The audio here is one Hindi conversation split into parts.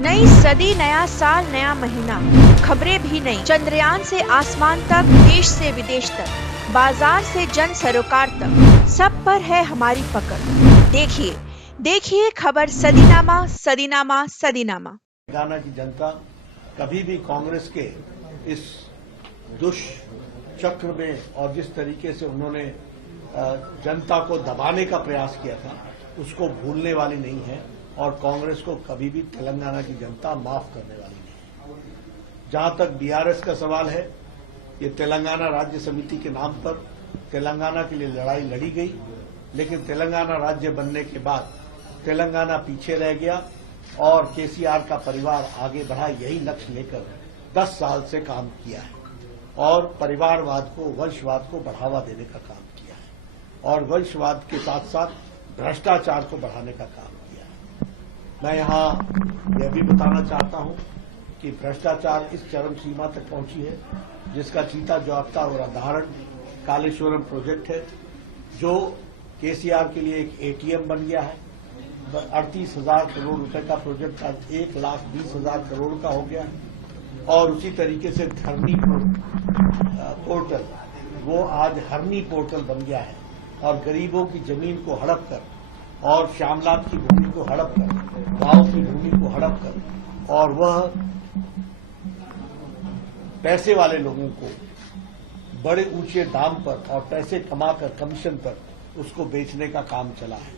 नई सदी, नया साल, नया महीना, खबरें भी नई। चंद्रयान से आसमान तक, देश से विदेश तक, बाजार से जन सरोकार तक, सब पर है हमारी पकड़। देखिए देखिए खबर सदीनामा सदीनामा सदीनामा। तेलंगाना की जनता कभी भी कांग्रेस के इस दुष्चक्र में और जिस तरीके से उन्होंने जनता को दबाने का प्रयास किया था उसको भूलने वाली नहीं है और कांग्रेस को कभी भी तेलंगाना की जनता माफ करने वाली नहीं है। जहां तक बीआरएस का सवाल है, ये तेलंगाना राज्य समिति के नाम पर तेलंगाना के लिए लड़ाई लड़ी गई, लेकिन तेलंगाना राज्य बनने के बाद तेलंगाना पीछे रह गया और केसीआर का परिवार आगे बढ़ा। यही लक्ष्य लेकर 10 साल से काम किया है और परिवारवाद को, वंशवाद को बढ़ावा देने का काम किया है और वंशवाद के साथ साथ भ्रष्टाचार को बढ़ाने का काम किया है। मैं यहां यह भी बताना चाहता हूं कि भ्रष्टाचार इस चरम सीमा तक पहुंची है जिसका चीता जागता और उदाहरण कालेश्वरम प्रोजेक्ट है, जो केसीआर के लिए एक एटीएम बन गया है। 38,000 करोड़ रुपए का प्रोजेक्ट आज 1,20,000 करोड़ का हो गया है और उसी तरीके से धरनी पोर्टल, वो आज हरनी पोर्टल बन गया है और गरीबों की जमीन को हड़प कर और श्यामलाल की भूमि को हड़प कर, गांव की भूमि को हड़प कर और वह पैसे वाले लोगों को बड़े ऊंचे दाम पर और पैसे कमाकर कमीशन पर उसको बेचने का काम चला है।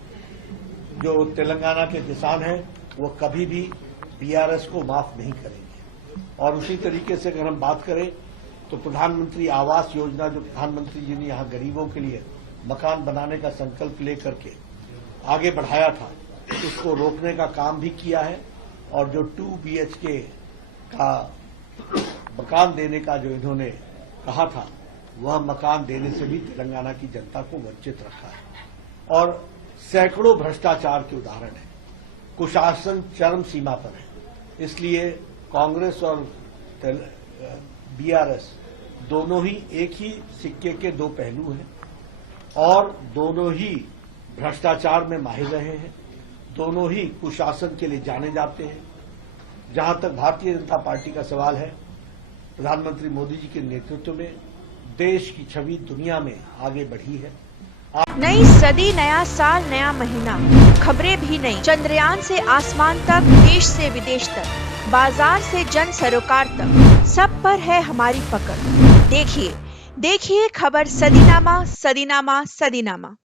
जो तेलंगाना के किसान हैं वो कभी भी बीआरएस को माफ नहीं करेंगे। और उसी तरीके से अगर हम बात करें तो प्रधानमंत्री आवास योजना, जो प्रधानमंत्री जी ने यहां गरीबों के लिए मकान बनाने का संकल्प लेकर के आगे बढ़ाया था, उसको रोकने का काम भी किया है और जो 2 BHK का मकान देने का जो इन्होंने कहा था, वह मकान देने से भी तेलंगाना की जनता को वंचित रखा है। और सैकड़ों भ्रष्टाचार के उदाहरण हैं। कुशासन चरम सीमा पर है। इसलिए कांग्रेस और बीआरएस दोनों ही एक ही सिक्के के दो पहलू हैं और दोनों ही भ्रष्टाचार में माहिर रहे हैं, दोनों ही कुशासन के लिए जाने जाते हैं। जहां तक भारतीय जनता पार्टी का सवाल है, प्रधानमंत्री मोदी जी के नेतृत्व में देश की छवि दुनिया में आगे बढ़ी है। नई सदी, नया साल, नया महीना, खबरें भी नई। चंद्रयान से आसमान तक, देश से विदेश तक, बाजार से जन सरोकार तक, सब पर है हमारी पकड़। देखिए देखिए खबर सदीनामा सदीनामा सदीनामा।